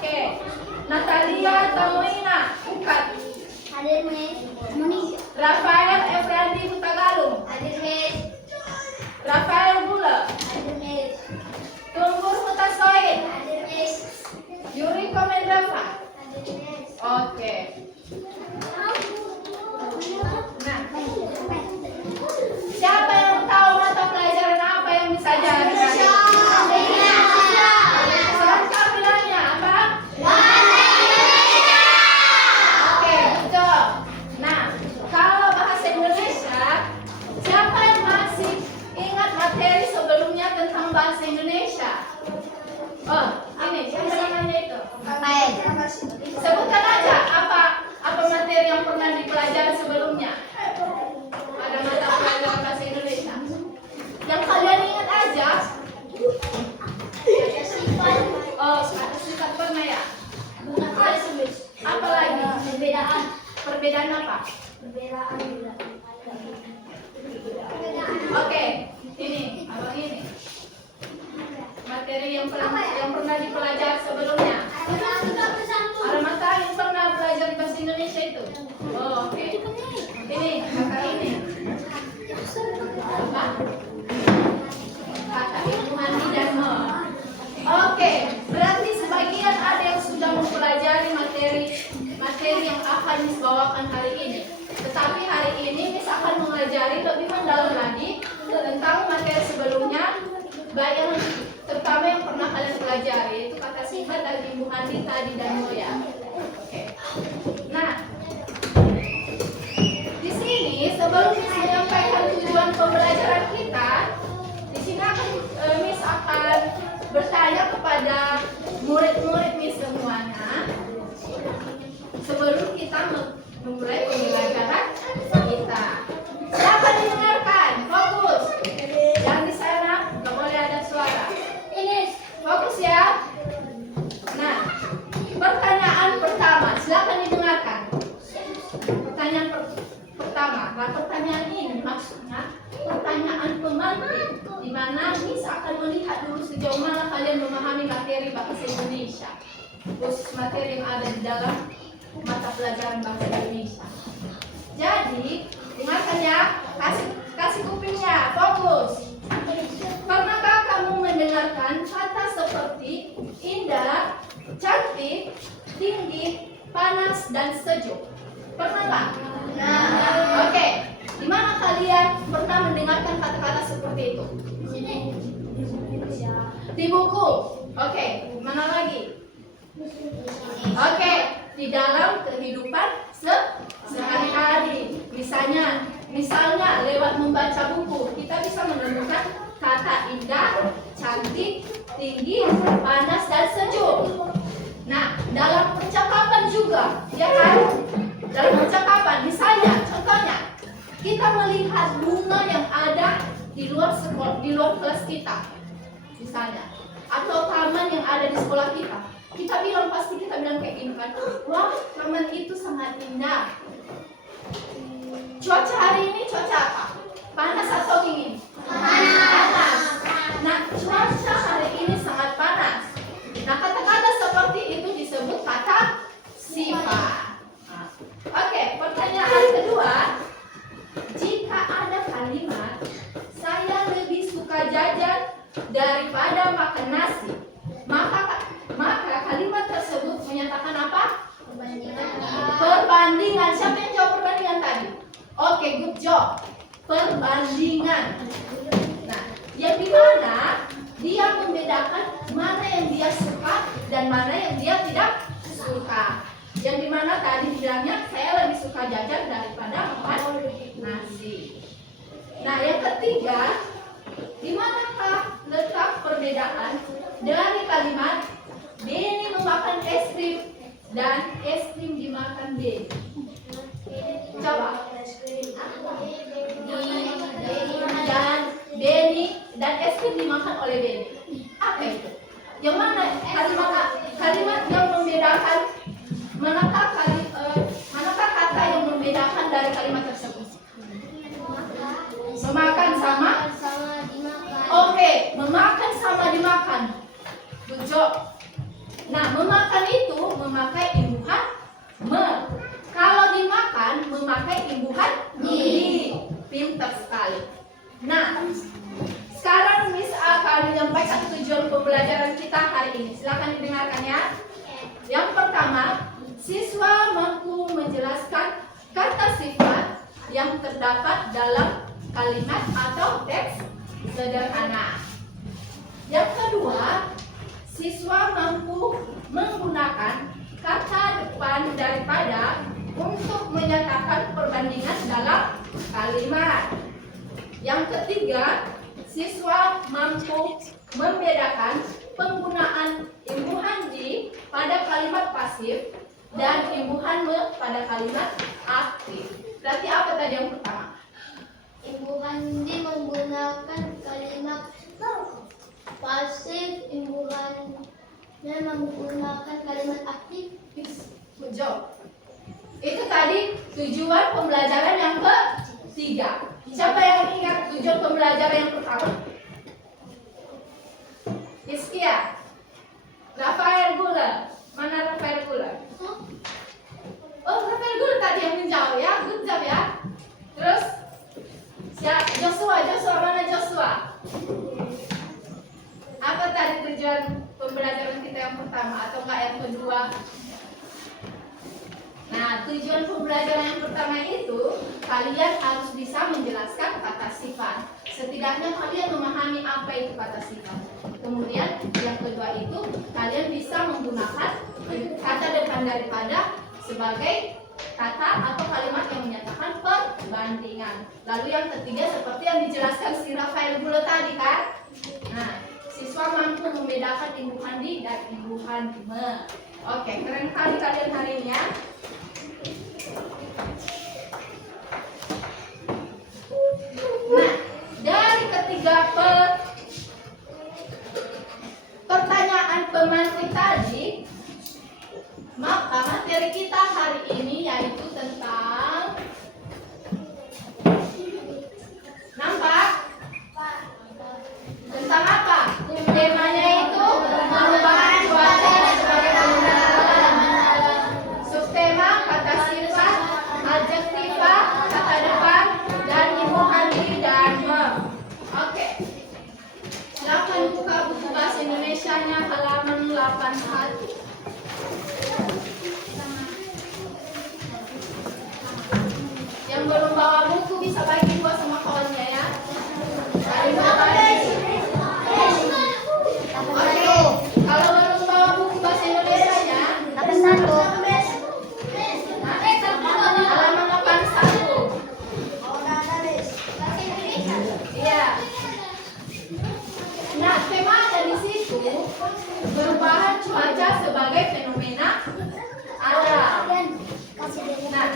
Oke. Natalia Tamoina Ukat. Hadir Miss. Rafael Efrandi Hutagalung. Hadir Miss. Rafael Bula. Hadir Miss. Tunggur Hutasoin. Hadir Miss. Yuri Komendrafa. Hadir Miss. Oke. Nah, siapa yang tahu mata pelajaran apa yang bisa jadi? Silakan bilangnya apa? Oke, betul. Nah, kalau bahasa Indonesia, siapa yang masih ingat materi sebelumnya tentang bahasa Indonesia? Oh, ini siapa namanya itu? Sebutkan aja apa materi yang pernah dipelajari sebelumnya. Ada mata pelajaran bahasa Indonesia. Yang kalian ingat aja. Oh, kata sifat pernah ya. Apa lagi? Perbedaan. Perbedaan apa? Oke, ini abang ini. Materi yang pernah dipelajari sebelumnya. Ada mata yang pernah belajar bahasa Indonesia itu. Oh, oke. Ini kata ini. Apa? Kata ilmu mandi dan me. Oke, berarti sebagian ada yang sudah mempelajari materi yang akan dibawakan hari ini. Tetapi hari ini Miss akan mengajari lebih mendalam lagi tentang materi sebelumnya, baik yang terutama yang pernah kalian pelajari, itu kata sifat dari Ibu Andi tadi dan Moya. Oke. Nah, di sini sebelum Miss menyampaikan tujuan pembelajaran kita, di sini Miss akan bertanya kepada murid-murid Miss semuanya sebelum kita memulai pembelajaran kita. Silakan didengarkan, fokus. Yang di sana nggak boleh ada suara. Fokus ya. Nah, pertanyaan pertama, silakan didengarkan. Pertanyaan pertama, nah pertanyaan ini maksudnya pertanyaan pemantik, di mana Miss akan melihat dulu sejauh mana kalian memahami materi bahasa Indonesia, khusus materi yang ada di dalam mata pelajaran bahasa Indonesia. Jadi, dengarkan ya, kasih kupingnya, fokus. Pernahkah kamu mendengarkan kata seperti indah, cantik, tinggi, panas, dan sejuk? Pernah nggak? Oke, di mana kalian pernah mendengarkan kata-kata seperti itu? Di buku. Oke, mana lagi? Oke, di dalam kehidupan sehari-hari. Misalnya lewat membaca buku, kita bisa menemukan kata indah, cantik, tinggi, panas, dan sejuk. Nah, dalam percakapan juga, ya kan? Dalam percakapan, misalnya, contohnya, kita melihat bunga yang ada di luar sekolah, di luar kelas kita, misalnya, atau taman yang ada di sekolah kita. Kita pasti bilang kayak gini kan, wah, taman itu sangat indah. Cuaca hari ini cuaca apa? Panas atau dingin? Panas. Nah, cuaca hari ini sangat panas. Nah, kata-kata seperti itu disebut kata sifat. Oke, pertanyaan kedua. Jika ada kalimat, saya lebih suka jajan daripada makan nasi, maka kalimat tersebut menyatakan apa? Perbandingan. Siapa yang jawab perbandingan tadi? Oke, good job. Perbandingan. Nah, yang dimana dia membedakan mana yang dia suka dan mana yang dia tidak suka. Yang dimana tadi bilangnya saya lebih suka jajan daripada makan nasi. Nah, yang ketiga, di manakah letak perbedaan dari kalimat Denny memakan es krim dan es krim dimakan Denny? Coba. Dan es krim dimakan oleh Denny. Apa itu? Yang mana kalimat yang membedakan? Manakah kata yang membedakan dari kalimat tersebut? Memakan sama dimakan. Oke, memakan sama dimakan. Good job. Nah, memakan yang terdapat dalam kalimat atau teks sederhana. Yang kedua, siswa mampu menggunakan kata depan daripada untuk menyatakan perbandingan dalam kalimat. Yang ketiga, siswa mampu membedakan penggunaan imbuhan di pada kalimat pasif dan imbuhan me pada kalimat aktif. Berarti apa tadi yang pertama? Imbuhan di menggunakan kalimat pasif, imbuhannya menggunakan kalimat aktif. Good job. Itu tadi tujuan pembelajaran yang ketiga. Siapa yang ingat tujuan pembelajaran yang pertama? Iskia, Rafael Gula. Mana Rafael Gula? Oh, Rafael Gula tadi yang menjawab ya. Good job ya. Terus Joshua, mana Joshua? Apa tadi tujuan pembelajaran kita yang pertama atau enggak yang kedua? Nah, tujuan pembelajaran yang pertama itu kalian harus bisa menjelaskan kata sifat. Setidaknya kalian memahami apa itu kata sifat. Kemudian yang kedua itu kalian bisa menggunakan kata depan daripada sebagai kata atau kalimat yang menyatakan perbandingan. Lalu yang ketiga seperti yang dijelaskan si Rafael Gula tadi kan. Nah, siswa mampu membedakan imbuhan di dan imbuhan me. Oke, keren kali kalian hari ini ya. Nah, dari ketiga pertanyaan pemantik tadi, maka materi kita hari ini yaitu tentang tentang apa? Temanya itu perubahan cuaca sebagai subtema kata sifat, adjektiva, kata depan, dan imbuhan di dan me. Oke. Silakan buka buku bahasa Indonesianya halaman 81. Yang belum bawa buku bisa bagi dua sama kawannya ya. Saling berbagi. Oke, kalau belum bawa buku bahasa Indonesianya, halaman 81. Iya. Nah, tema ada di situ perubahan cuaca sebagai fenomena alam. Nah,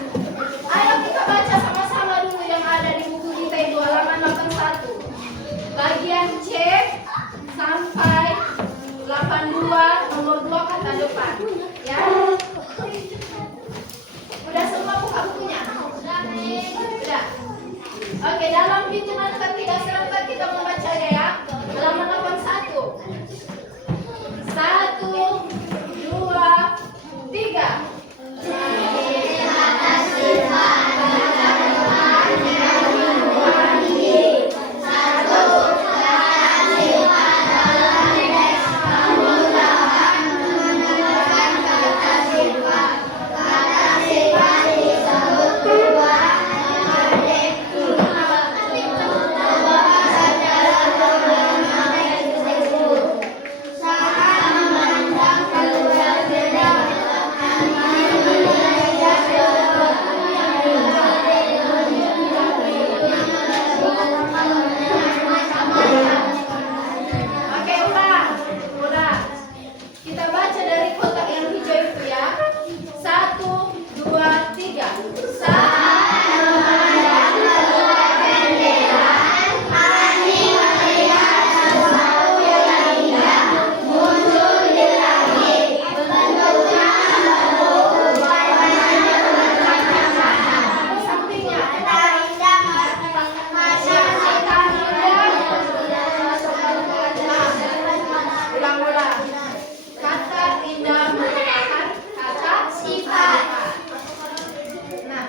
ayo kita baca sama-sama dulu yang ada di buku kita itu halaman 81. Bagian C sampai 82 nomor 2 kata depan. Ya. Udah semua buka bukunya? Sudah. Oke, dalam hitungan ketiga serentak kita membacanya ya. Halaman 81. 1, 2, 3. Oke, udah. Kita baca dari kotak yang hijau itu ya. 1, 2, 3. Ulang-ulang. Kata indah merupakan kata sifat. Nah,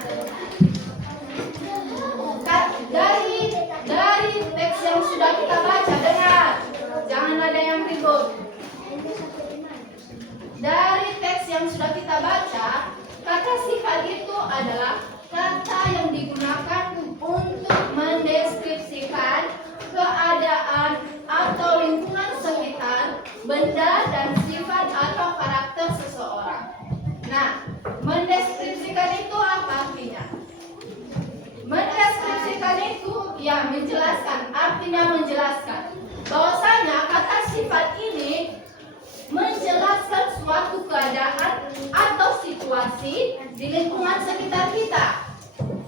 dari teks yang sudah kita baca, dengar, jangan ada yang ribut. Dari teks yang sudah kita baca, kata sifat itu adalah kata yang digunakan untuk mendeskripsikan keadaan atau lingkungan sekitar, benda dan sifat atau karakter seseorang. Nah, mendeskripsikan itu apa artinya? Mendeskripsikan itu ya menjelaskan, artinya menjelaskan. Bahwasanya kata sifat ini menjelaskan suatu keadaan atau situasi di lingkungan sekitar kita,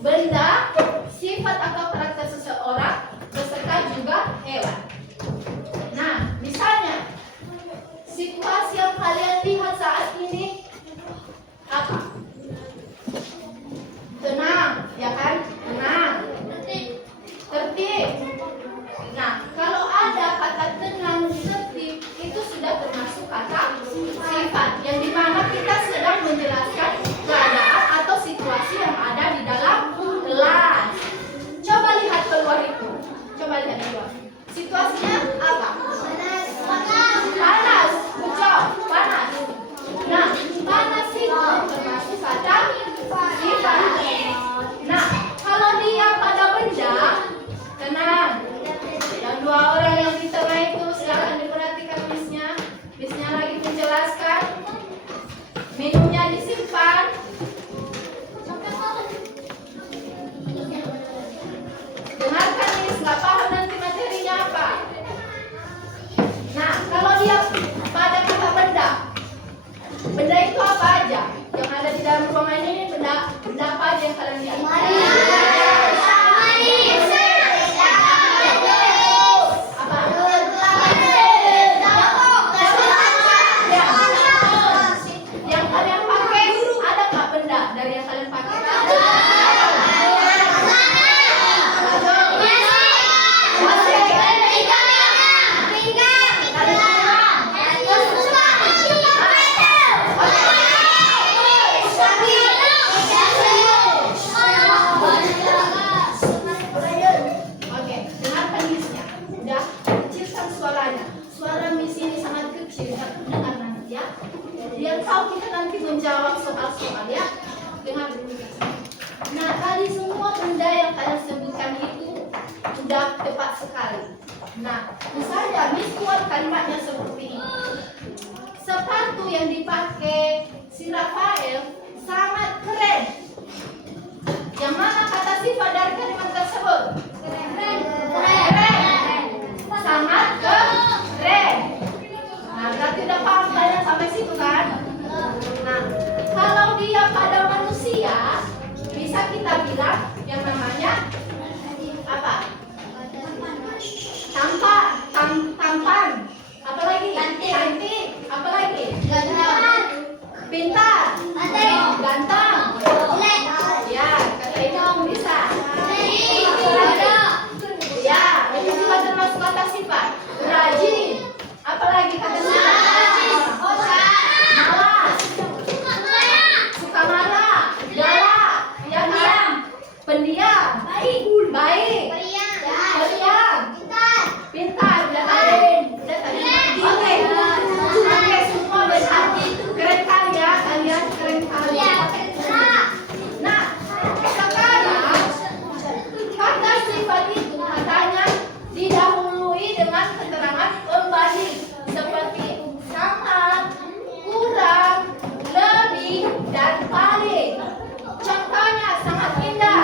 benda, sifat atau karakter seseorang, beserta juga hewan. Nah, misalnya situasi yang kalian lihat saat ini apa? Tenang, ya kan? Tenang. Tertib. Nah, kalau ada kata tenang, tertib, itu sudah termasuk kata sifat yang dimana kita sedang menjelaskan keadaan atau situasi yang ada di dalam kelas. Coba lihat keluar itu. Coba lihat keluar. Situasinya apa? Panas. Betul, panas. Nah, panas itu termasuk kata sifat. Nah, kalau dia pada benda, tenang. Dan dua orang yang di tengah itu silakan diperhatikan misnya. Misnya lagi menjelaskan. Minumnya disimpan. Dengarkan ini, nggak paham nanti materinya apa. Nah, kalau dia pada kata benda, benda itu apa aja? Yang ada di dalam ruangan ini benda apa aja yang kalian lihat? Yang kalian pakai, ada nggak benda dari yang kalian pakai? Oke, dengarkan misnya. Udah, kecilkan suaranya. Suara mis ini sangat kecil, dengar nanti ya. Biar tahu kita nanti menjawab soal-soal ya. Dengar dulu. Nah, tadi semua benda yang kalian sebutkan itu sudah tepat sekali. Nah, misalnya Miss buat kalimatnya seperti ini. Sepatu yang dipakai si Rafael sangat keren. Yang mana kata sifat dari kalimat tersebut? Keren. Sangat keren. Nah, berarti udah paham kalian sampai situ kan? Nah, kalau dia pada manusia, bisa kita bilang yang namanya apa? Tampan. Apa lagi? Cantik. Apa lagi? Pintar. Ganteng. Ya, kata ini bisa. Ya, itu juga termasuk kata sifat. Rajin. Apalagi kata sifat? Malas. Suka marah. Galak. Diam. Pendiam. Baik. Periang. Pintar. Udah tadi. Oke. Oke, semua benar. Keren kali ya, kalian keren kali. Nah, sekarang kata sifat itu katanya didahului dengan keterangan pembanding seperti sangat, kurang, lebih, dan paling. Contohnya sangat indah,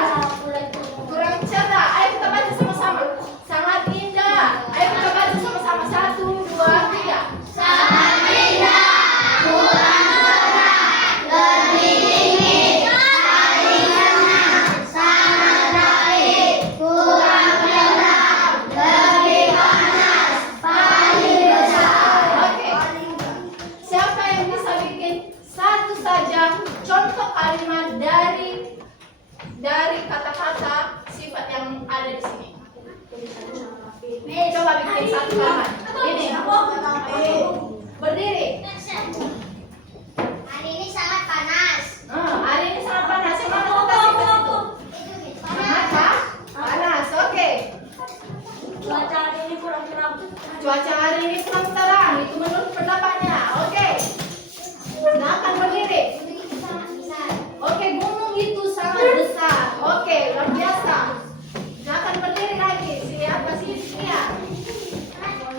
kurang cerah. Ayo kita baca sama-sama. Sangat indah. Ayo kita baca sama-sama. 1, 2, 3. Sangat indah, kurang cerah, lebih dingin, paling tenang, sangat rapi, kurang cerah, lebih panas, paling besar. Oke. Siapa yang bisa bikin satu saja contoh kalimat dari kata-kata sifat yang ada di sini? Coba bikin satu kalimat. Ini. Berdiri. Hari ini sangat panas. Hari ini sangat panas. Yang mana kata sifat itu? Sangat panas. Oke. Cuaca hari ini kurang cerah. Cuaca hari ini kurang terang. Itu menurut pendapatnya. Oke. Nah, akan berdiri. Sangat besar. Oke, gunung itu sangat besar. Oke, luar biasa. Silakan berdiri lagi. Siapa sih? Sia.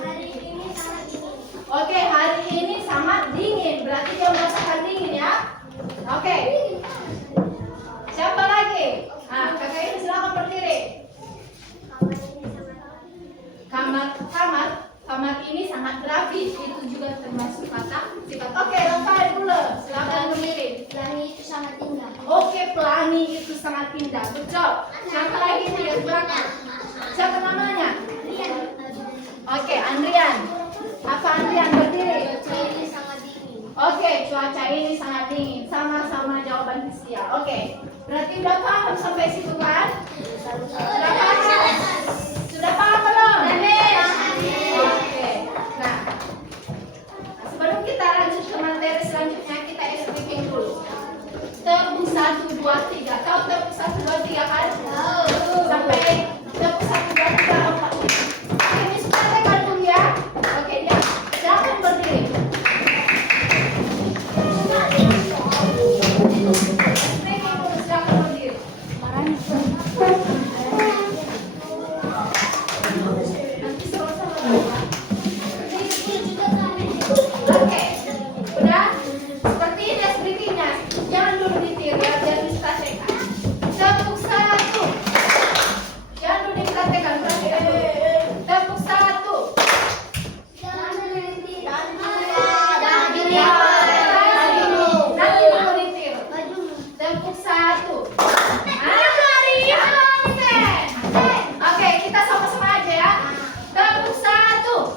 Hari ini sangat dingin. Oke, hari ini sangat dingin. Berarti dia merasakan dingin ya. Oke. Siapa lagi? Nah, kakak ini silakan berdiri. Kamar ini sangat rapi. Itu juga termasuk kata sifat. Oke, lengkap dulu. Silakan berdiri. Langit itu sangat indah. Oke, pelangi itu sangat indah. Betul. Siapa lagi nih yang belakang? Siapa namanya? Oke, Andrian. Apa Andrian berdiri? Cuaca ini sangat dingin. Oke, cuaca ini sangat dingin. Sama-sama jawaban Sia. Oke, berarti udah paham sampai situ kan? Sudah paham? Sudah paham belum? Oke. Nah, sebelum kita lanjut ke materi selanjutnya, kita speaking dulu. Tepuk 1, 2, 3. Tahu tepuk 1, 2, 3 kan? Sampai tepuk 1, 2, 3, 4. Ini sudah tekan dulu ya. Oke, ya. Silakan berdiri. Speaking dulu, silakan berdiri. Nanti sama-sama ya. Oke, udah. Seperti ini speakingnya. Jangan dulu ditir ya, biar bisa tekan. Tepuk 1. Jangan dulu dipraktekan. Tepuk 1. Nanti dulu ditir. Tepuk 1. Oke, kita sama-sama aja ya. Tepuk 1.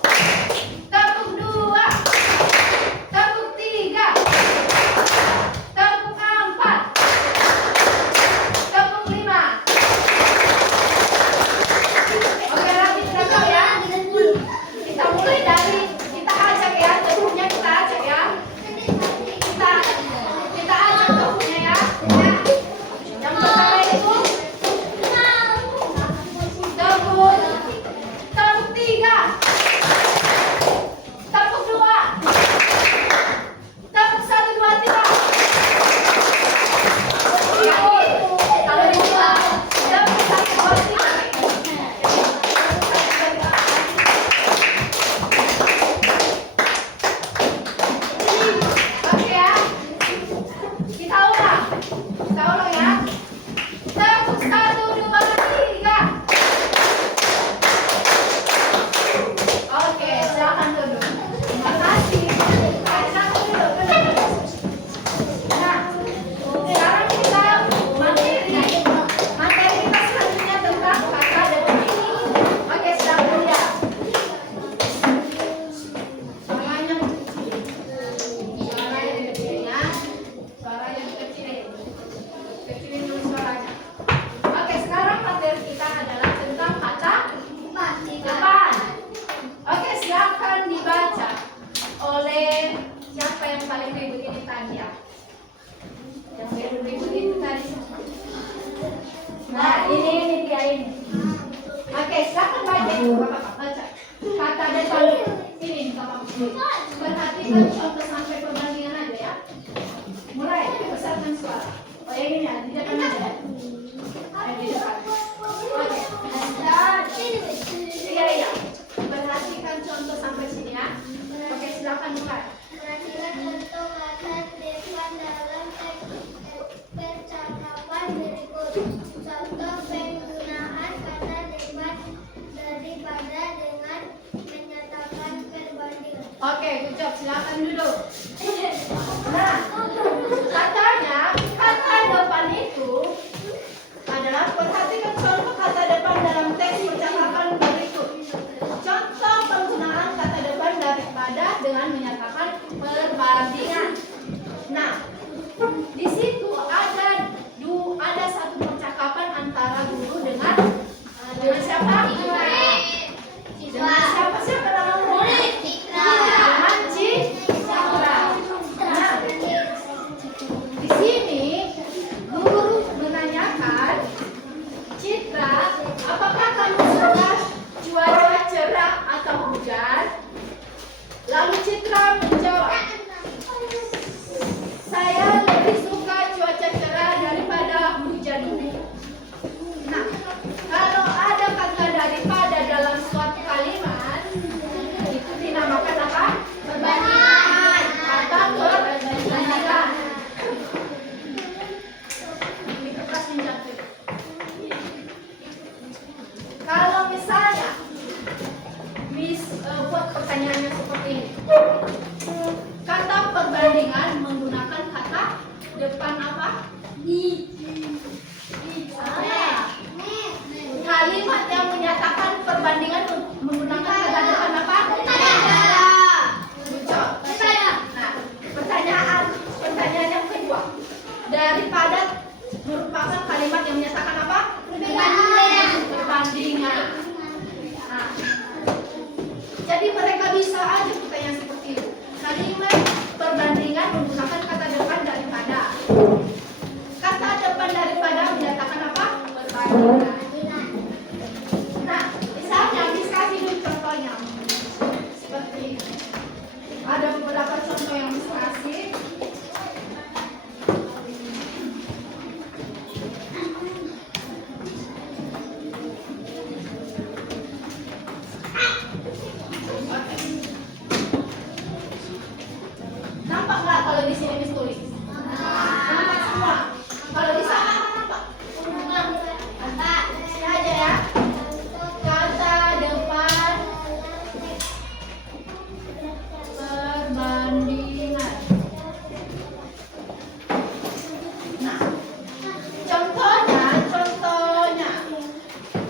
Tepuk 2. Tepuk 3. Tepuk 4. Tepuk 5. Oke, rapi sudah tahu ya. Kita mulai dari kita ajak ya, tepuknya kita ajak ya. Kita ajak tepuknya ya. Yang pertama itu tepuk 3. Tepuk 2. Tepuk 1, 2, 3. Kalau dua, tepuk 1, 2, 3. Oke ya. Kita ulang ya. Tepuk 1, 2, 3. Oke, silakan duduk. Terima kasih. Silakan duduk. Nah, sekarang kita materi kita selanjutnya tentang kata depan. Oke, silakan ya. Suaranya kecil. Suaranya kecil ya. Suaranya kecilin. Kecilin dulu suaranya. Oke, sekarang materi kita adalah tentang kata depan. Oke, silakan dibaca oleh siapa yang paling ribut ini tadi ya? Yang ribut itu tadi siapa? Nah, ini dia ini. Oke, silakan baca itu, Bapak baca. Kata depan ini Bapak. Perhatikan contoh sampai perbandingan aja ya. Mulai besarkan suara. Oh yang ini ya, di depan aja. Di depan. Oke, iya. Perhatikan contoh sampai sini ya. Oke, silakan mulai. Perhatikan contoh kata depan dalam percakapan berikut. Contoh penggunaan kata depan daripada dengan menyatakan perbandingan. Oke, good job. Silakan duduk. Nah, katanya kata depan itu adalah perhatikan contoh kata depan dalam teks percakapan berikut. Contoh penggunaan kata depan daripada dengan menyatakan perbandingan. Nah, di situ ada satu percakapan antara guru dengan siapa? Dengan siapa nama murid? Dengan Citra. Nah, Nah, misalnya Miss kasih dulu contohnya. Seperti ini. Ada beberapa contoh yang Miss kasih. Nampak nggak kalau di sini Miss tulis? Nampak semua. Kalau di sana nampak? Nampak. Sini aja ya. Kata depan perbandingan. Nah, contohnya.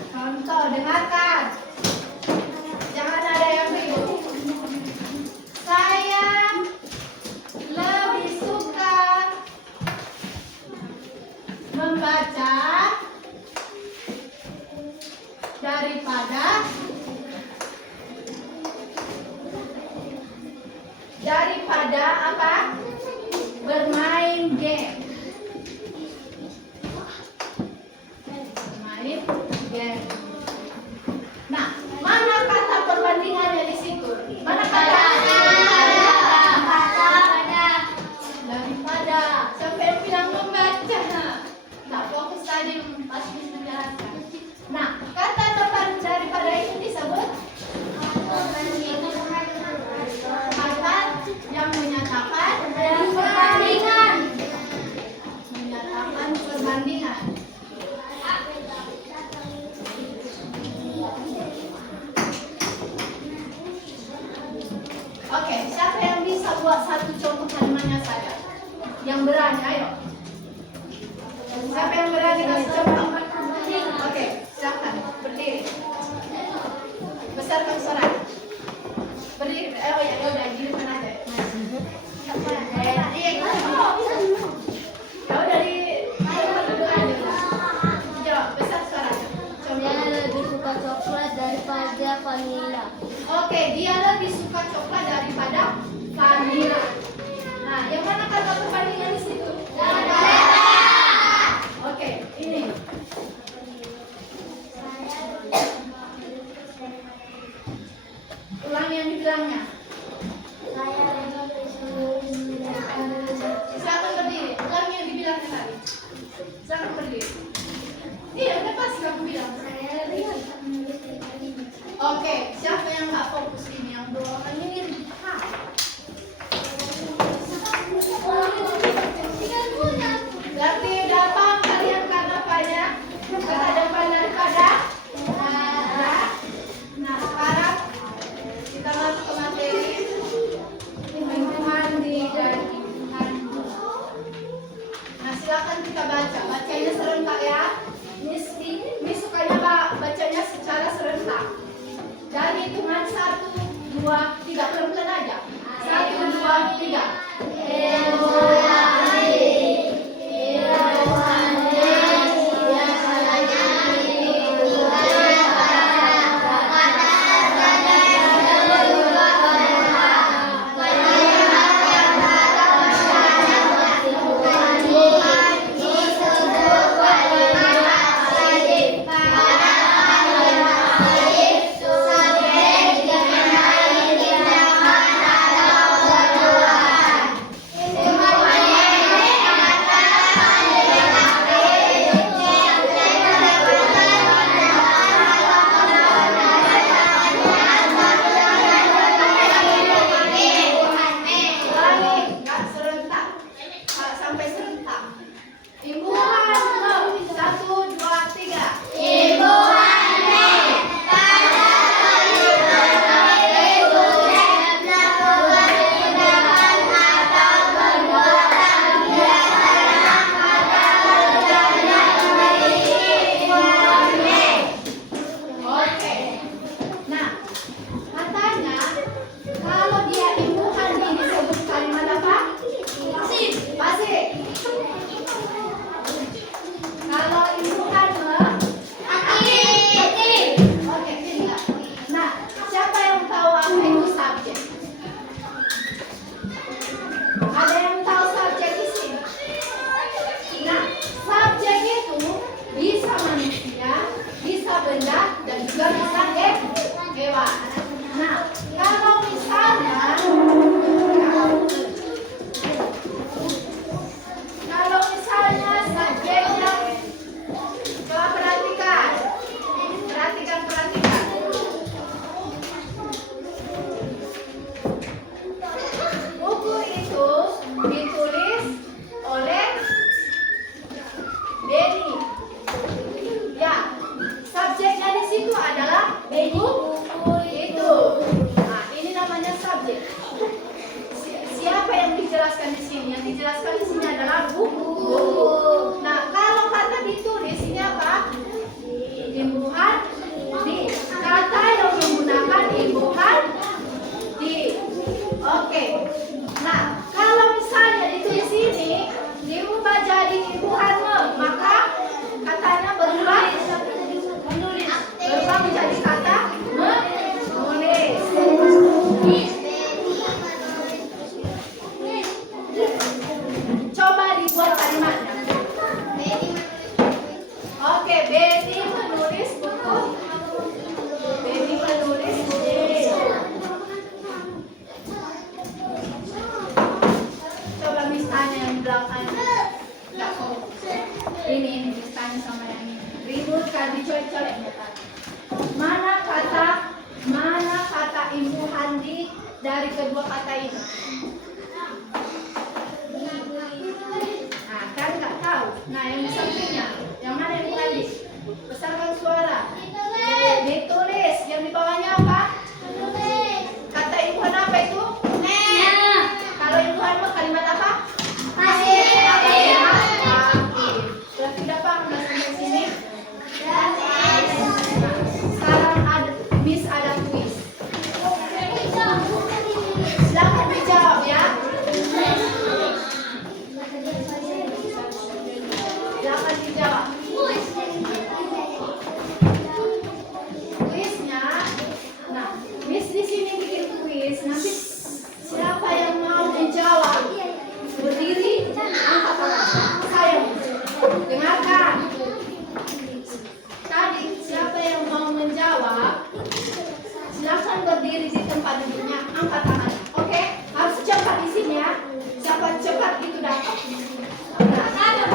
Contoh, dengarkan. Jangan ada yang ribut. Saya lebih suka membaca daripada apa? Bermain game. Bermain game. Nah, mana kata perbandingannya di situ? Mana kata? Daripada. Siapa yang bilang membaca? Tak fokus tadi pas menjelaskan. Nah, kata depan daripada itu disebut kata yang menyatakan perbandingan. Menyatakan perbandingan. Oke, siapa yang bisa buat satu contoh kalimatnya saja? Yang berani, ayo. Siapa yang berani kasih contoh? Oke, silakan berdiri. Besarkan suara. Berdiri. Oh ya, udah gini mana aja. Ya udah di dulu aja. Jawab besar suara. Dia lebih suka coklat daripada vanila. Oke, dia lebih suka coklat daripada vanila. Nah, yang mana kata perbandingan di situ? Oke, ini. Ulang yang dibilangnya. Silakan berdiri. Ulang yang dibilangnya tadi. Silakan berdiri. Iya, udah pas kamu bilang. Oke, siapa yang nggak fokus ini? Yang doakan ini. Berarti dapat kalian kata apanya? Kata depan daripada. Nah, sekarang kita masuk ke materi lingkungan di lingkungan. Nah, silakan kita baca. Bacanya serentak ya. Miss sukanya bacanya secara serentak. Dari hitungan 1 Betty menulis buku. Betty menulis buku. Coba Miss tanya yang belakang. Enggak kok. Ini Miss tanya sama yang ini. Ribut kan dicolek-colek ya. Mana kata Ibu Handi dari kedua kata ini? Nah, kan nggak tahu. Nah, yang di sampingnya, yang mana Ibu Handi? Besarkan suara. Ditulis. Yang di bawahnya apa? Kata Ibu Handi apa itu? Kalau Ibu Handi kalimat apa? Pasif. Berarti udah paham udah sampai sini? Sekarang Miss ada kuis. Silahkan dijawab ya. Silahkan dijawab. Kuisnya, nah, Miss di sini bikin kuis. Nanti siapa yang mau menjawab berdiri angkat tangan. Saya dengarkan. Tadi siapa yang mau menjawab, silakan berdiri di tempat duduknya, angkat tangan. Oke, harus cepat di sini ya. Siapa cepat itu dapat. Nah,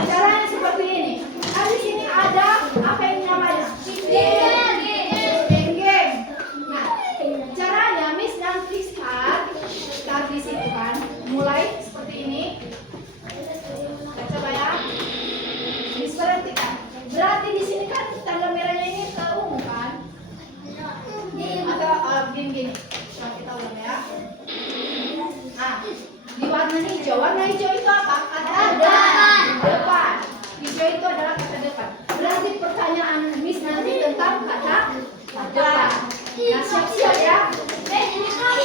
caranya seperti ini. Nah, di sini ada apa yang namanya? Game. Nah, caranya Miss nanti start di situ kan. Mulai seperti ini. Kita coba ya. Miss berhentikan. Berarti di sini kan tanda merahnya ini ke ungu kan? Atau gini. Coba kita ulang ya. Nah, di warna hijau itu apa? Kata depan. Hijau itu adalah kata depan. Berarti pertanyaan Miss nanti tentang kata depan. Nah, siap-siap ya.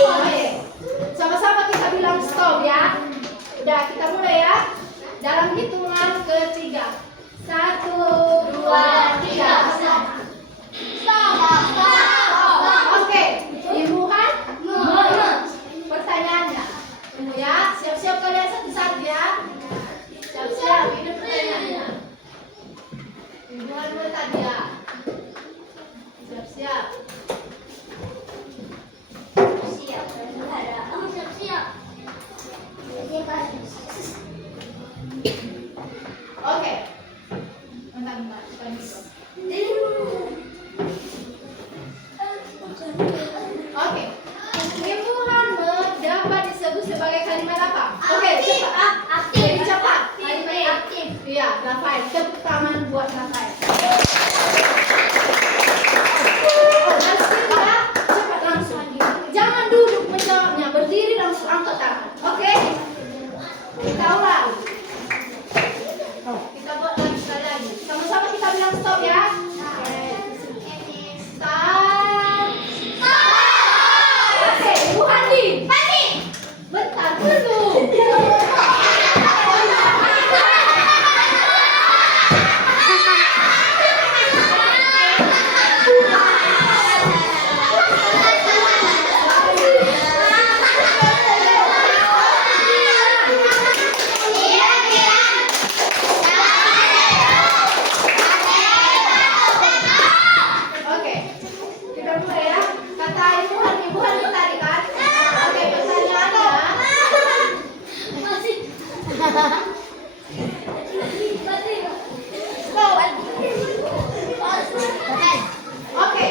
Oke. Sama-sama kita bilang stop ya. Udah, kita mulai ya. Dalam hitungan ketiga. 1, 2, 3. Stop. Oke. Ibu Han, pertanyaannya. Ya, siap-siap kalian satu-satu ya. Siap-siap, ini pertanyaannya. Ibu Han tadi ya. Siap-siap. Oke. Bentar. Oke. Imbuhan dapat disebut sebagai kalimat apa? Oke, cepat. Jadi cepat. Kalimat aktif. Iya, Rafael. Tepuk tangan buat Rafael. Cepat langsung. Jangan duduk menjawabnya, berdiri langsung angkat tangan. Oke? Kita ulang. Kita buat lagi sekali lagi. Sama-sama kita bilang stop ya. Stop. Oke, Ibu Handi. Bentar dulu. Oke, kita mulai ya. Kata Ibu Han tadi kan? Oke, pertanyaannya. Oke,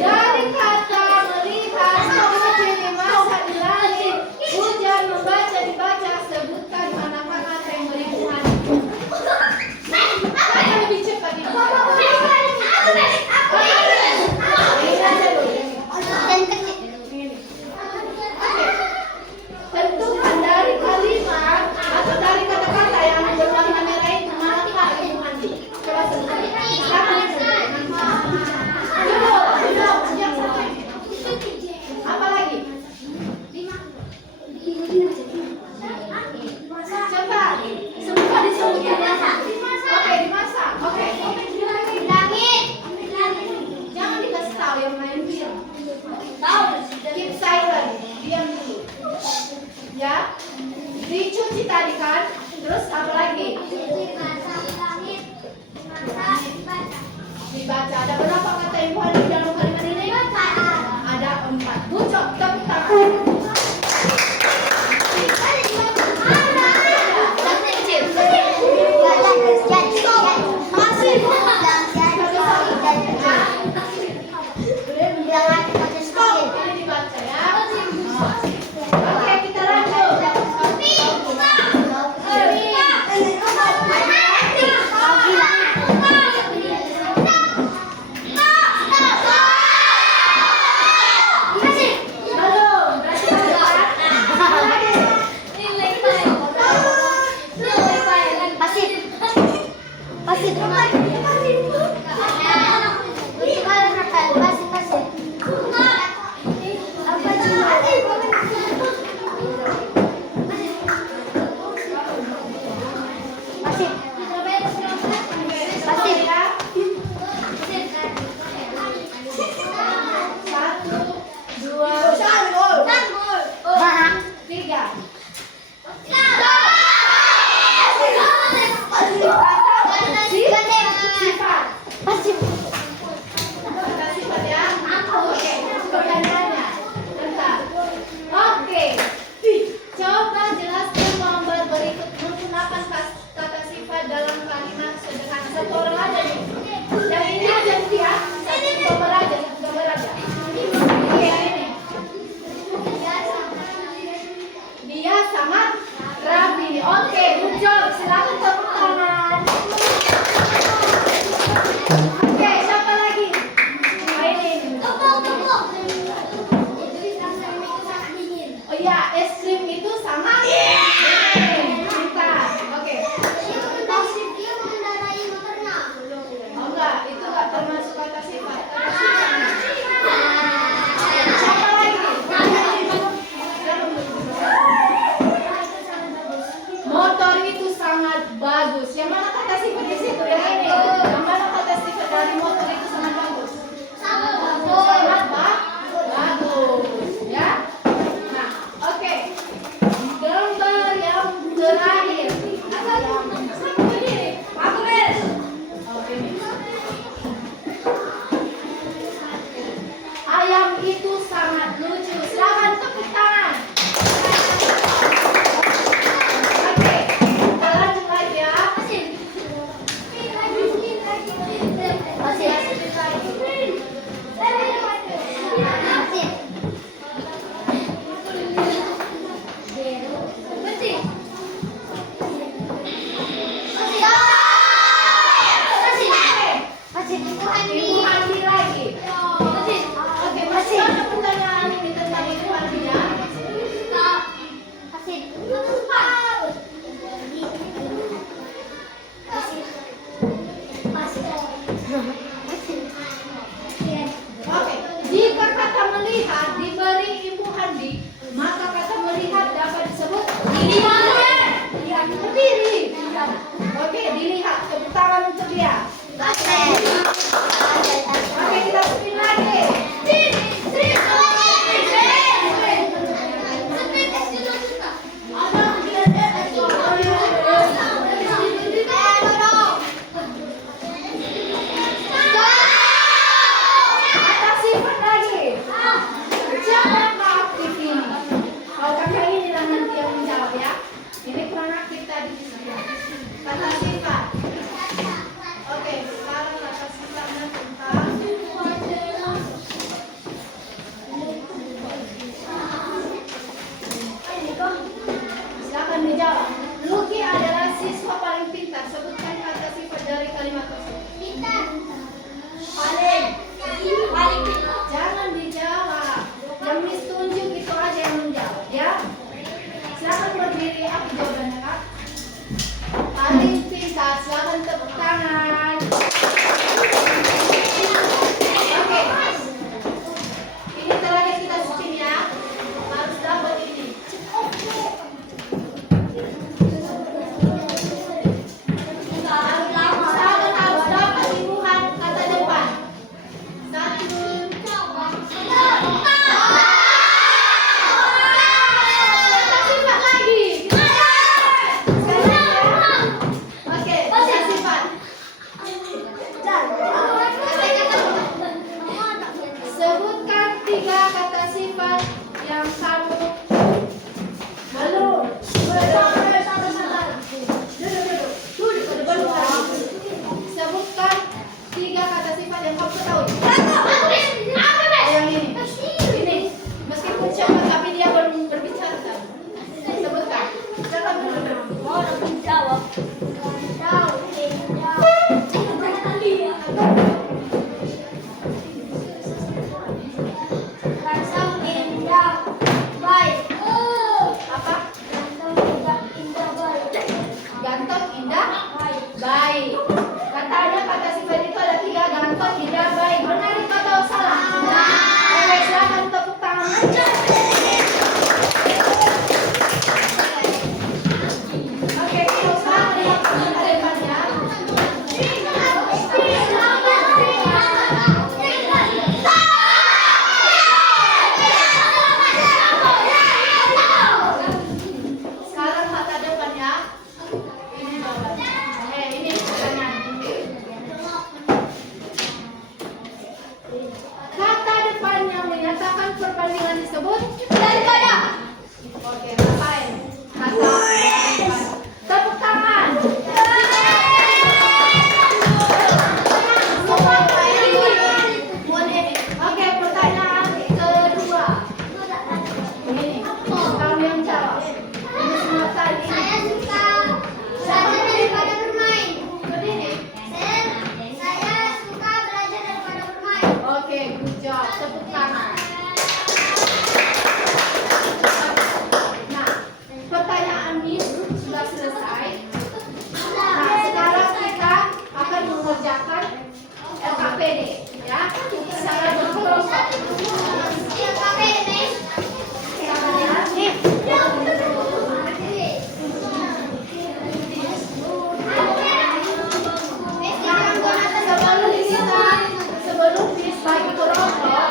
dari kata melihat, menguji, dimasak, dilangit, hujan, membaca, dibaca, sebutkan mana-mana kata yang melihat. Saya lebih cepat ini. Tentukan dari kalimat atau dari kata-kata yang berwarna merah itu manakah Ibu Handi? Coba sebutkan. Apa lagi? Cepat. Semua disebutkan. Oke, dimasak. Oke. Jangan dikasih tahu yang lain diam. Keep silent. Diam dulu. Ya. Dicuci tadi kan? Terus apa lagi? Dibaca. Ada berapa kata imbuhan di dalam kalimat ini? Ada 4. Bucok, tepuk tangan. Ini dibaca ya. Oke, kita lanjut. Belum, berarti Saud. Yang ini. Ini. Meskipun siapa tapi dia belum berbicara kan. Sebutkan. Siapa dulu? Mau jawab. Apa? Ganteng, indah, baik. Katanya kata si Fedi itu ada 3, ganteng, indah, baik. Benar itu atau salah? Oke, silakan tepuk tangan. Oke, kita sekarang lihat depannya. Sekarang kata depannya. Ini jawabannya. Ini pertanyaan. Kata depan yang menyatakan perbandingan disebut daripada. Oke, ngapain? Kata depan. Tepuk tangan. Oke, pertanyaan kedua. Ini, kamu yang jawab. Ini semua tadi. Saya suka belajar daripada bermain. Berdiri. Saya suka belajar daripada bermain. Oke, good job. Tepuk tangan. Nah, pertanyaan ini sudah selesai. Nah, sekarang kita akan mengerjakan LKPD, ya, secara berkelompok. Sebelum kita bagi kelompok,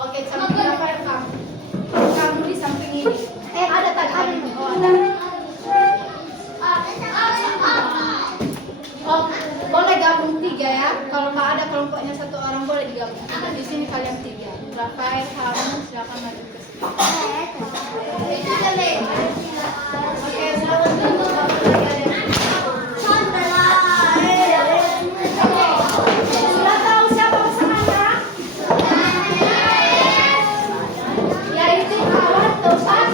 Oke, samping apa yang kamu? Kamu di samping ini. Ada tadi. Oh, ada. Oh, boleh gabung 3 ya. Kalau nggak ada kelompoknya 1 orang boleh digabung. Di sini kalian 3. Rafael, kamu silakan maju ke sini. Oke, selamat dulu. Sudah tahu siapa pasangannya? Yaitu Awan Topan.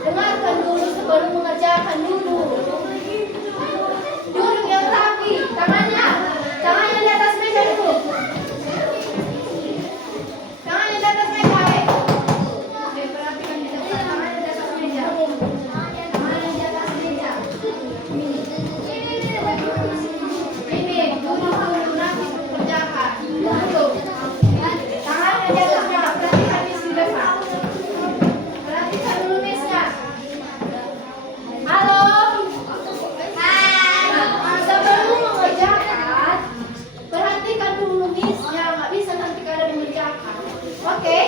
Dengarkan dulu sebelum mengerjakan dulu. Duduk yang rapi, tangannya di atas meja dulu. Tangannya di atas meja. Perhatikan di depan, tangannya di atas meja. Tangannya di atas meja. Ini duduk dulu nanti kerjakan. Duduk. Tangannya di atas meja. Perhatikan di sini depan. Perhatikan dulu misnya. Halo. Sebelum mengerjakan, perhatikan dulu misnya. Nggak bisa nanti kalian mengerjakan. Oke?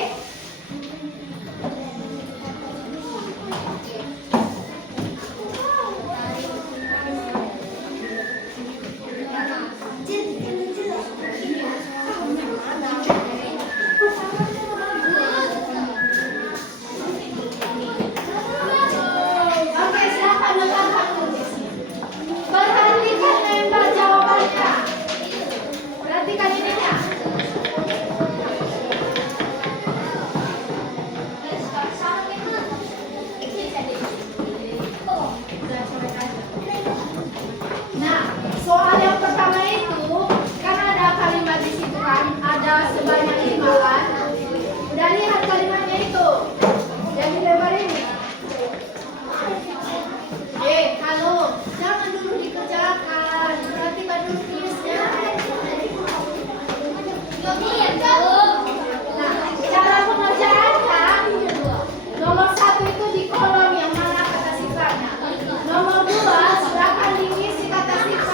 Oke, silakan dengarkan dulu. Perhatikan lempar jawabannya. Perhatikan ininya. Nah, soal yang pertama itu kan ada kalimat di situ kan, ada sebanyak 5 kan. Udah lihat kalimatnya itu. Yang dilempar ini. Halo, jangan dulu dikerjakan. Perhatikan dulu tulisnya. Nah, cara pengerjaannya, nomor 1 itu di kolom yang mana kata sifatnya. Nomor 2, silakan diisi kata sifat.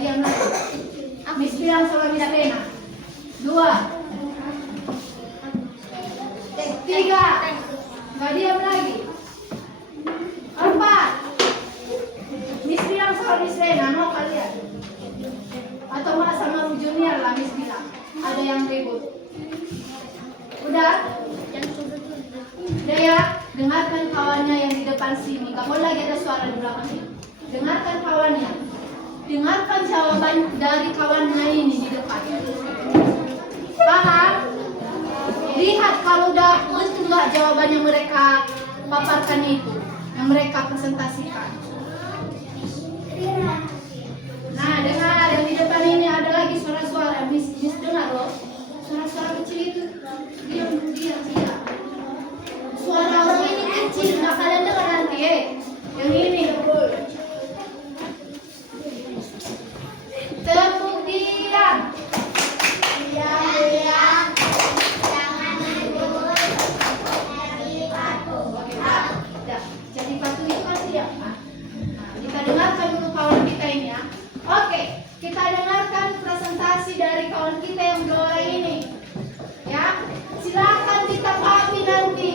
diam lagi. Miss bilang sama Miss Lena. 2. 3. Nggak diam lagi. 4. Miss bilang sama Miss Lena, mau kalian? Atau mau sama junior lah Miss bilang. Ada yang ribut. Udah? Udah ya? Dengarkan kawannya yang di depan sini. Gak boleh lagi ada suara di belakang sini. Dengarkan kawannya. Dengarkan jawaban dari kawannya ini di depan. Paham? Lihat kalau udah betul nggak jawaban yang mereka paparkan itu, yang mereka presentasikan. Nah, dengar yang di depan ini ada lagi suara-suara. Miss dengar loh. Suara-suara kecil itu. Diam. Suara orang ini kecil, nggak kalian dengar nanti Yang ini. Tepuk diam. Diam. Jangan tidur dari batu. Oke, udah. Jadi batu itu kan diam. Nah, kita dengarkan dulu kawan kita ini ya. Oke, kita dengarkan presentasi dari kawan kita yang juara ini. Ya, silakan ditanggapi nanti.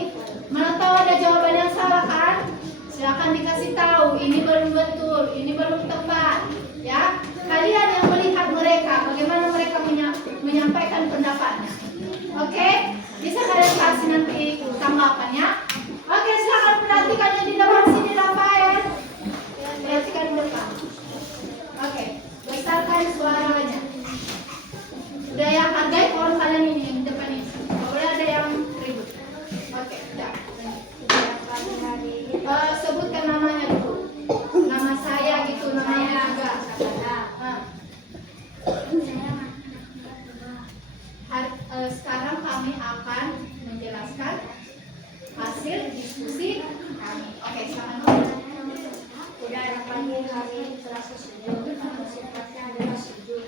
Mana tahu ada jawaban yang salah kan? Silakan dikasih tahu. Ini belum betul, ini belum tepat. Ya, kalian yang melihat mereka, bagaimana mereka menyampaikan pendapatnya. Oke, bisa kalian kasih nanti tanggapannya. Oke, silakan perhatikan yang di depan sini, Rafael. Perhatikan di depan. Oke, besarkan suaranya. Udah ya, hargai orang kalian ini yang di depan ini. Nggak boleh ada yang ribut. Oke, udah. Sebutkan namanya dulu. Nama saya gitu, namanya enggak. Sekarang kami akan menjelaskan hasil diskusi kami. Oke, silakan. Udah ada pagi hari telah setuju. Sifatnya adalah setuju.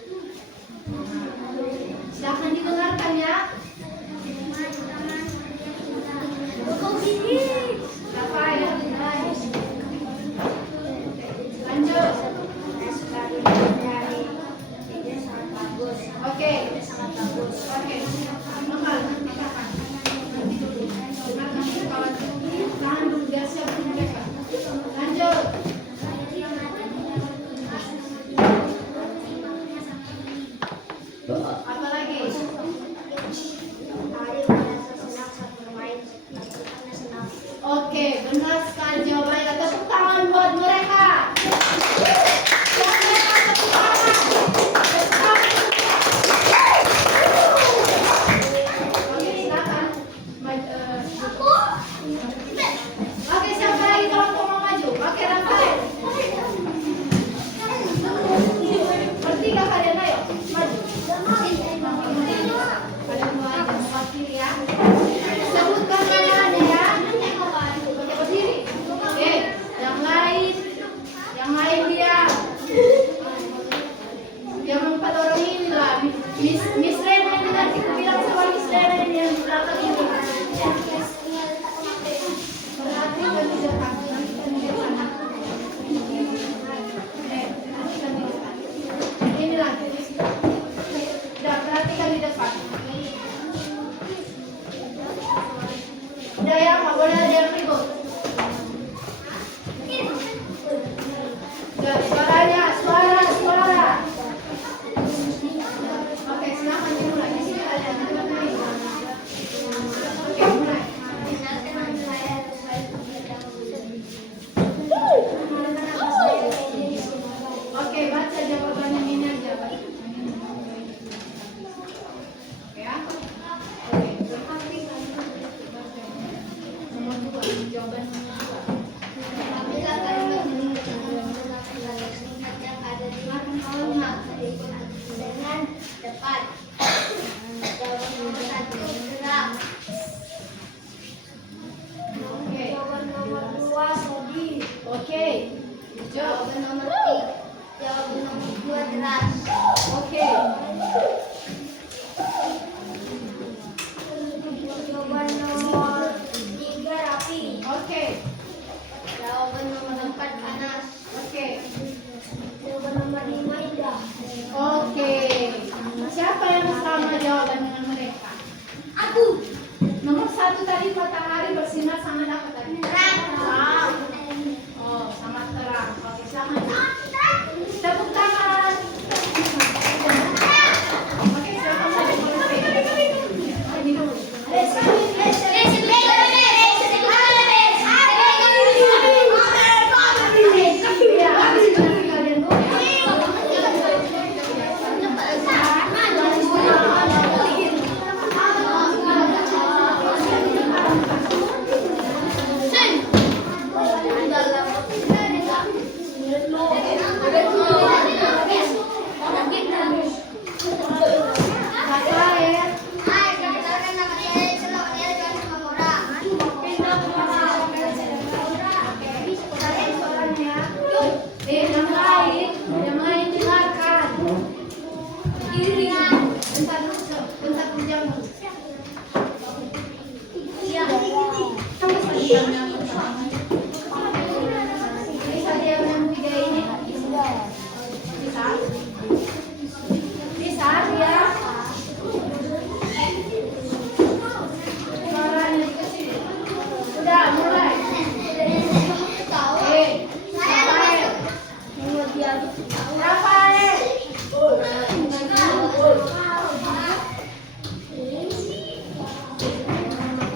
Rafael.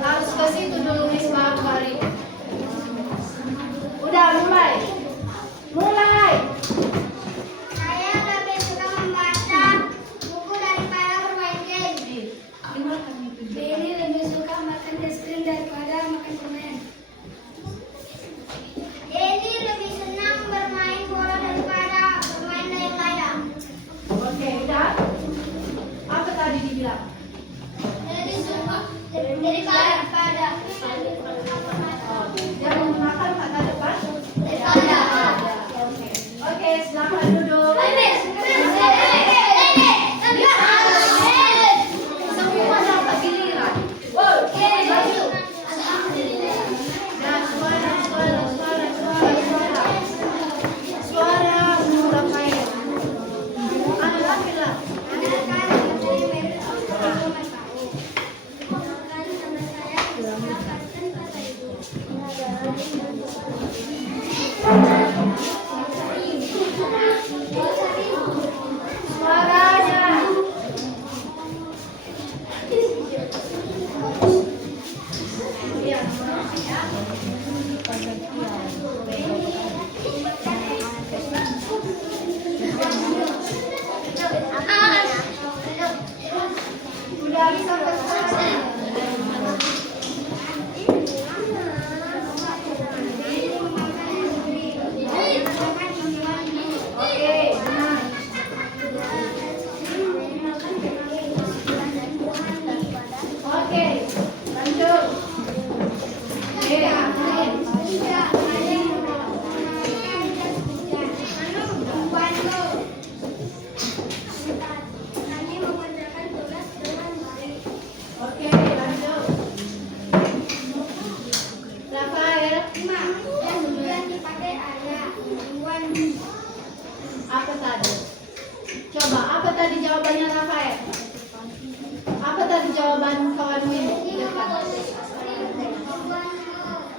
Harus ke situ dulu Miss, maaf Fari. Udah mulai. Mulai. Saya lebih suka membaca buku daripada bermain game. Billy lebih suka makan es krim daripada makan permen. Denny lebih senang bermain bola daripada bermain layang-layang. Oke, udah. Apa tadi dibilang? Denny suka daripada Dia menggunakan kata depan. daripada. Oke, silakan duduk. Semua dapat giliran. Dan suara Bung Rafael. Anak laki-laki. Suaranya. Iya, ya. Udah bisa ke suaranya. Oke, benar. Oke, lanjut. Oke, lanjut. Rafael, apa tadi? Coba, apa tadi jawabannya Rafael? Apa tadi jawaban kawan Win di depan?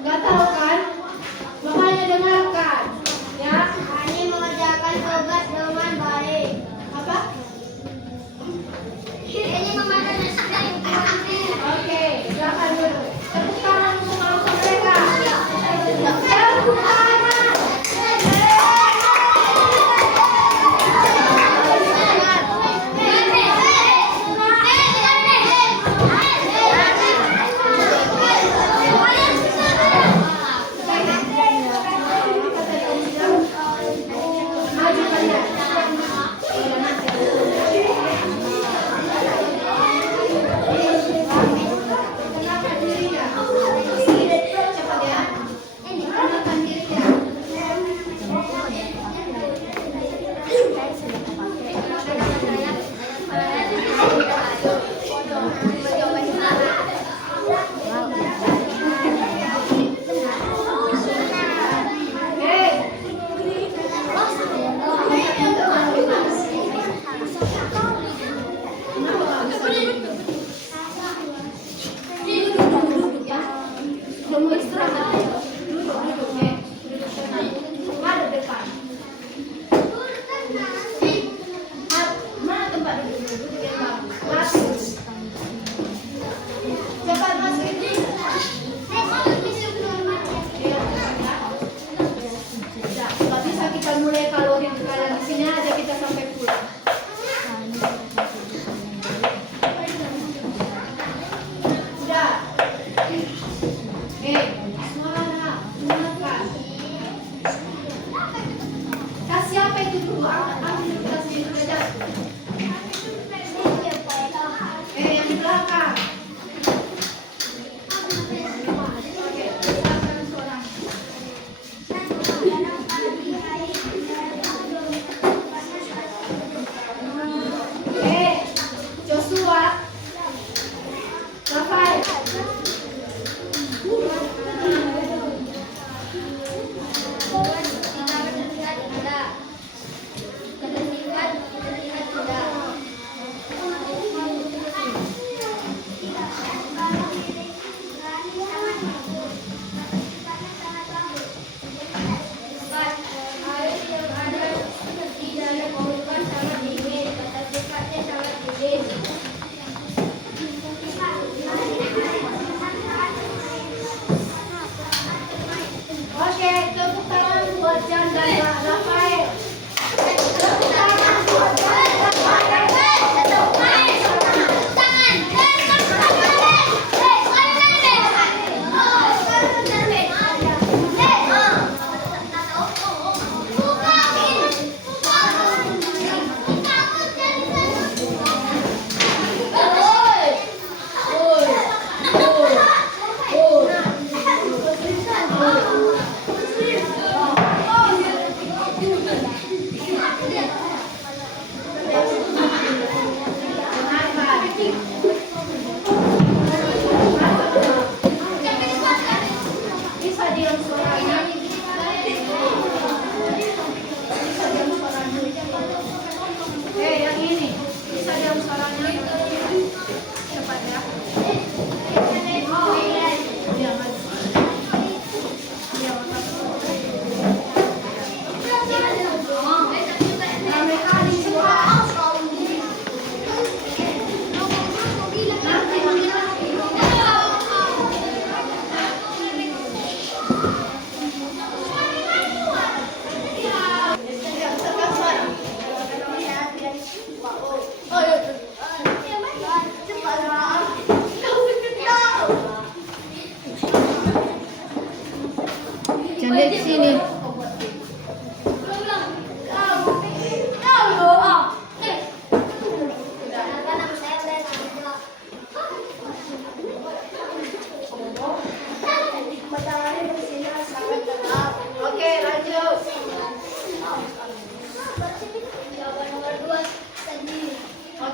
Gak tahu kan? Makanya dengarkan, ya. Ani mengerjakan tugas dengan baik. Apa? Ini memakan nasi dari Oke, silakan dulu. Tepuk tangan untuk kelompok mereka. Tepuk tangan. Maju kalian. Kenalkan dirinya. Cepat ya. Kenalkan dirinya. Hei. Udah mau istirahat. Duduk, ya. Duduk tenang. Ada depan. Mana tempat duduk? Duduk yang bagus. Masuk. Cepat masuk ini. Iya, ya. Sudah, nggak bisa kita mulai kalau kalian di sini aja kita sampai pulang. Sudah. Suara, dengarkan. Kasih apa itu dulu? Ambil kasih itu aja. Yang di belakang. Oke, silakan suaranya. Joshua, Rafael. Kita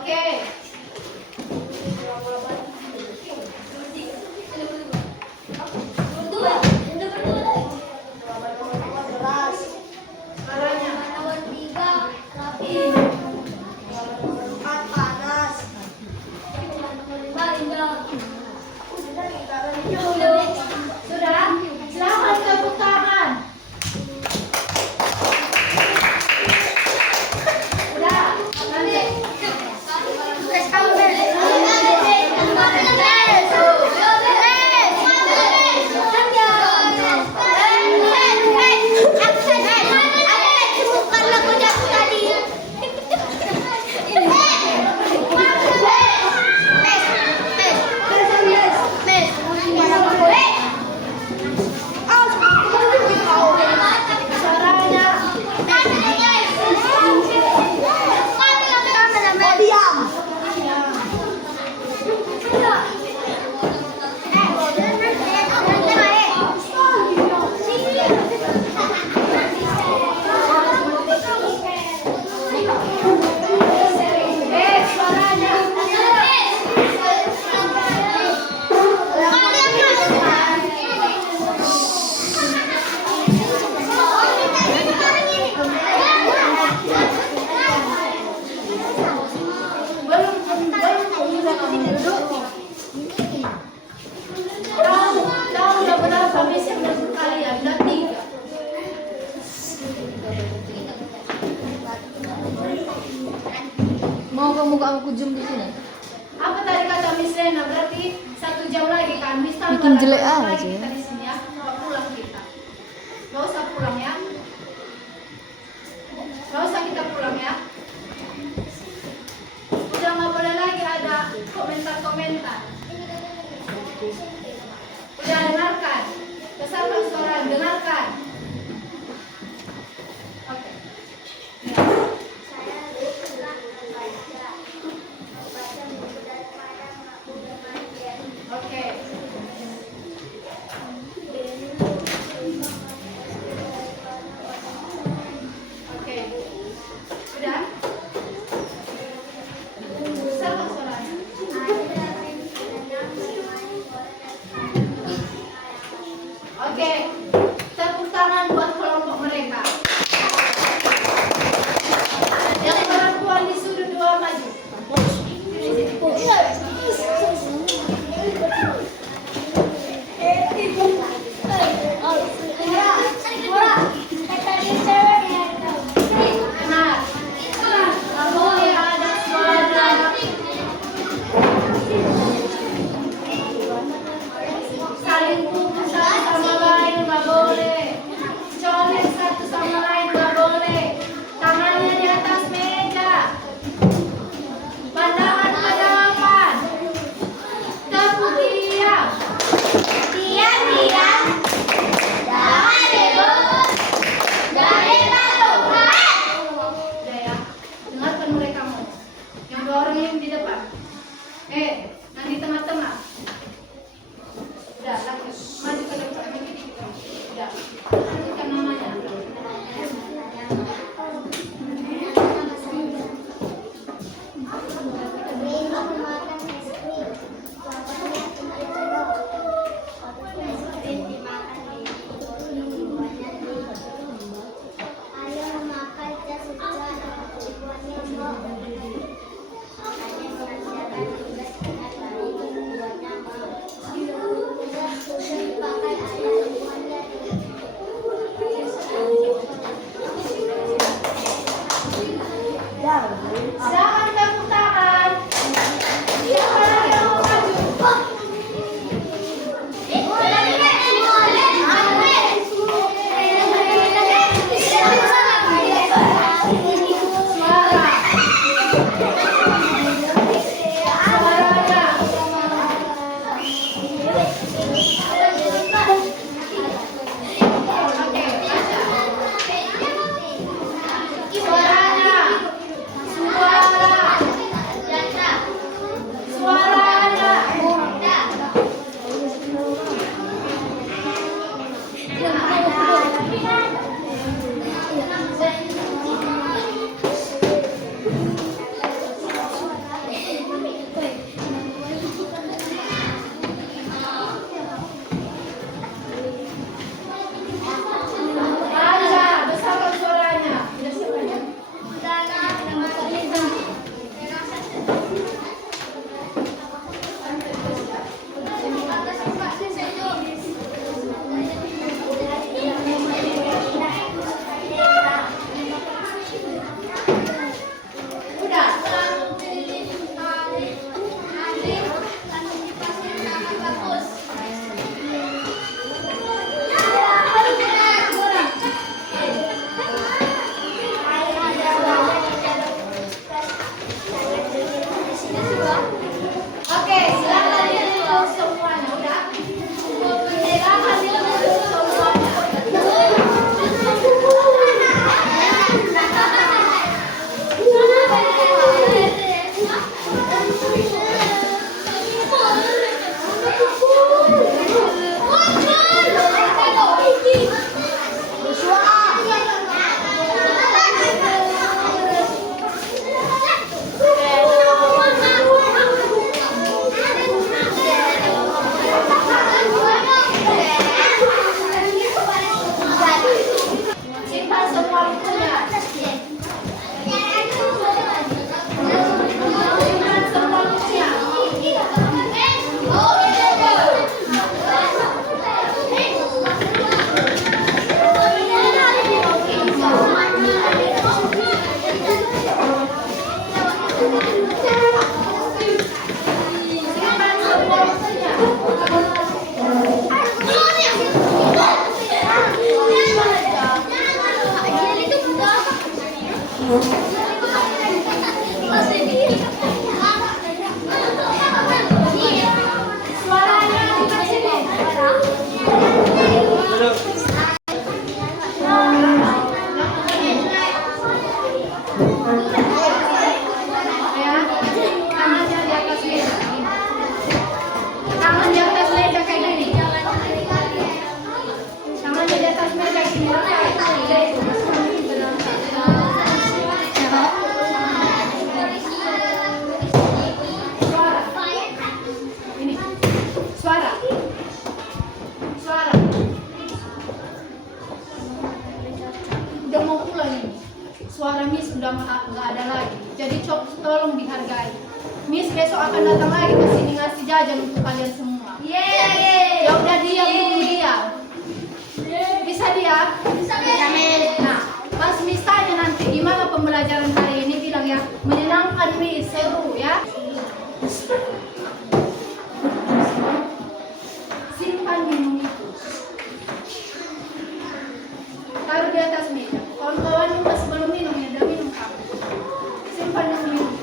Oke. Suaranya. Sudah? Silakan tepuk tangan. Udah. Tahu udah berapa bis yang masuk kalian? Udah 3. Mau kamu aku zoom di sini? Apa tadi kata Miss Lena? Berarti 1 jam lagi kan? Miss tahu Bikin berapa jelek jam aja. lagi kita di sini ya? Mau pulang kita. Gak usah pulang ya. Gak usah kita pulang ya. Udah nggak boleh lagi ada komentar-komentar. Udah dengarkan. Besarkan suara, dengarkan. Oke. Oke. Oke. Udah? Besarkan suaranya. Oke. Tepuk tangan buat kelompok mereka. Yang perempuan di sudut 2 maju. Benar. Nggak boleh ada suara. Saling pukul satu sama lain nggak boleh. Colek satu sama lain nggak boleh. Tangannya di atas meja. Pandangan ke depan. Tepuk diam. Diam, diam. Jangan ribut. Jangan ribut. Udah ya. Dengarkan mereka mau. Yang 2 orang yang di depan. Yang di tengah-tengah. Udah, lanjut. Maju ke depan. Udah. Lanjutkan namanya. Silakan tepuk tangan. Siapa lagi yang mau maju? Suara. Suaranya. Oke, baca. Suaranya. Suara. Simpan semua waktunya. Suaranya di sini. Ya, tangannya di atas meja. Tangan di atas meja kayak gini. Tangannya di atas meja gini. Suara. Ini. Suara. Suara. Udah mau pulang ini. Suara Miss udah nggak ada lagi. Jadi tolong dihargai. Miss besok akan datang lagi ke sini ngasih jajan untuk kalian semua. Ya udah diam dulu diam. Bisa diam? Bisa. Nah, pas Miss tanya nanti gimana pembelajaran hari ini, bilang ya menyenangkan Miss, seru ya. Simpan minum itu. Taruh di atas meja. Kawan-kawan yang masih belum minum ya, udah minum kamu. Simpan yang minum.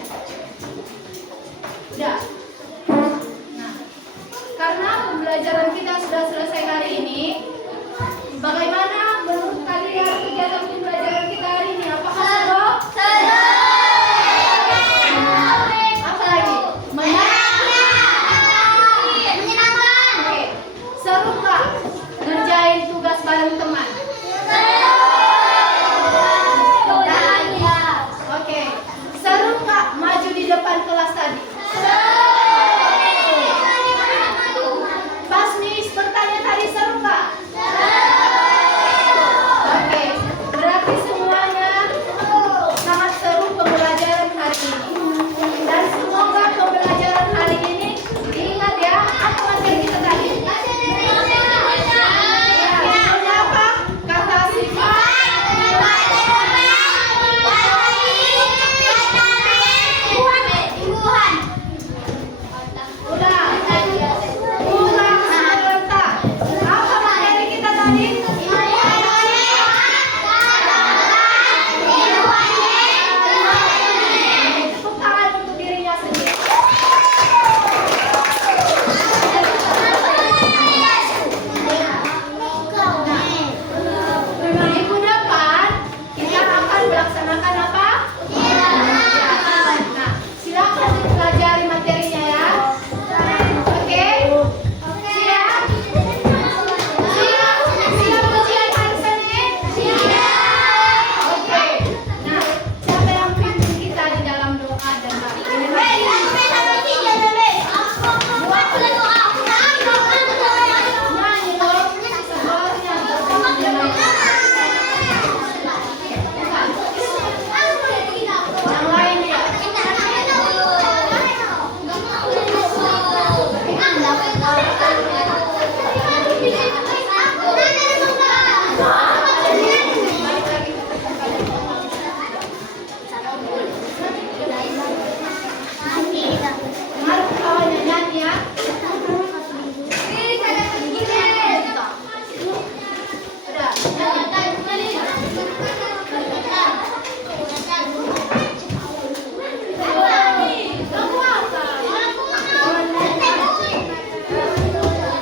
Udah. Nah, karena pembelajaran kita sudah selesai hari ini, bagaimana menurut kalian kegiatan pembelajaran kita hari ini? Apakah seru? Apa lagi? Oke. Seru nggak ngerjain tugas bareng teman? Oke. Seru nggak maju di depan kelas tadi? Pas Miss bertanya tadi, seru nggak? Oke. Berarti semuanya sangat seru pembelajaran hari ini. Dan semoga pembelajaran hari ini diingat ya, apa materi kita tadi? Ya, apa? Kata sifat. Udah. Ulang sebentar. Apa materi kita tadi? Tepuk tangan untuk dirinya sendiri. Minggu depan kita akan melaksanakan apa? Nah, silakan dipelajari materinya ya. Oke? Siap? Siap ujian hari Senin? Oke. Nah, siapa yang pimpin kita di dalam doa dan nyanyi dong. Semuanya. Yang lain ya. Balik lagi ke dengar kawannya nyanyi ya. Udah. Kamu apa?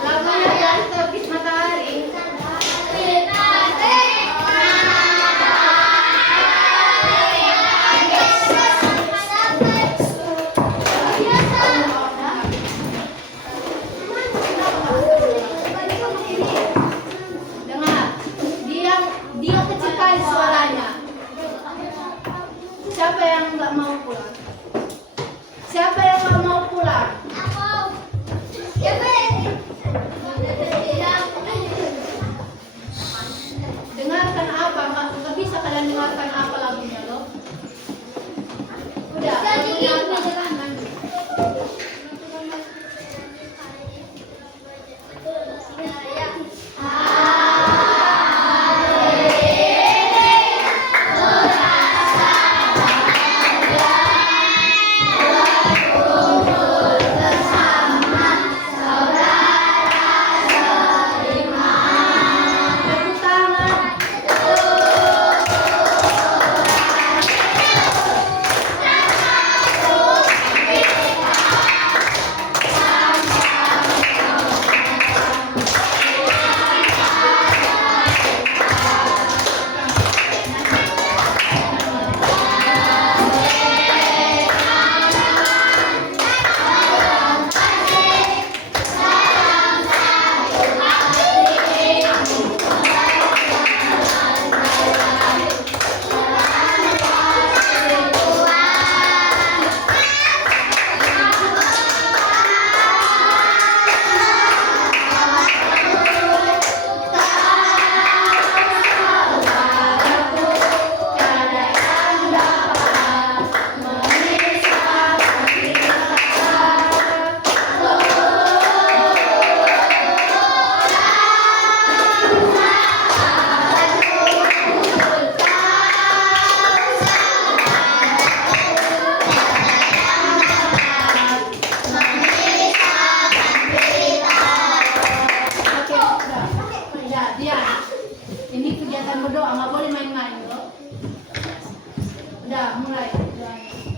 Lagunya dari Terbit Matahari. Dengar, dia kecil kali suaranya. Siapa yang nggak mau pulang? Siapa yang nggak mau pulang? Dengarkan apa? Nggak bisa kalian dengarkan apa lagunya loh? Udah, lagunya apa? tujuannya.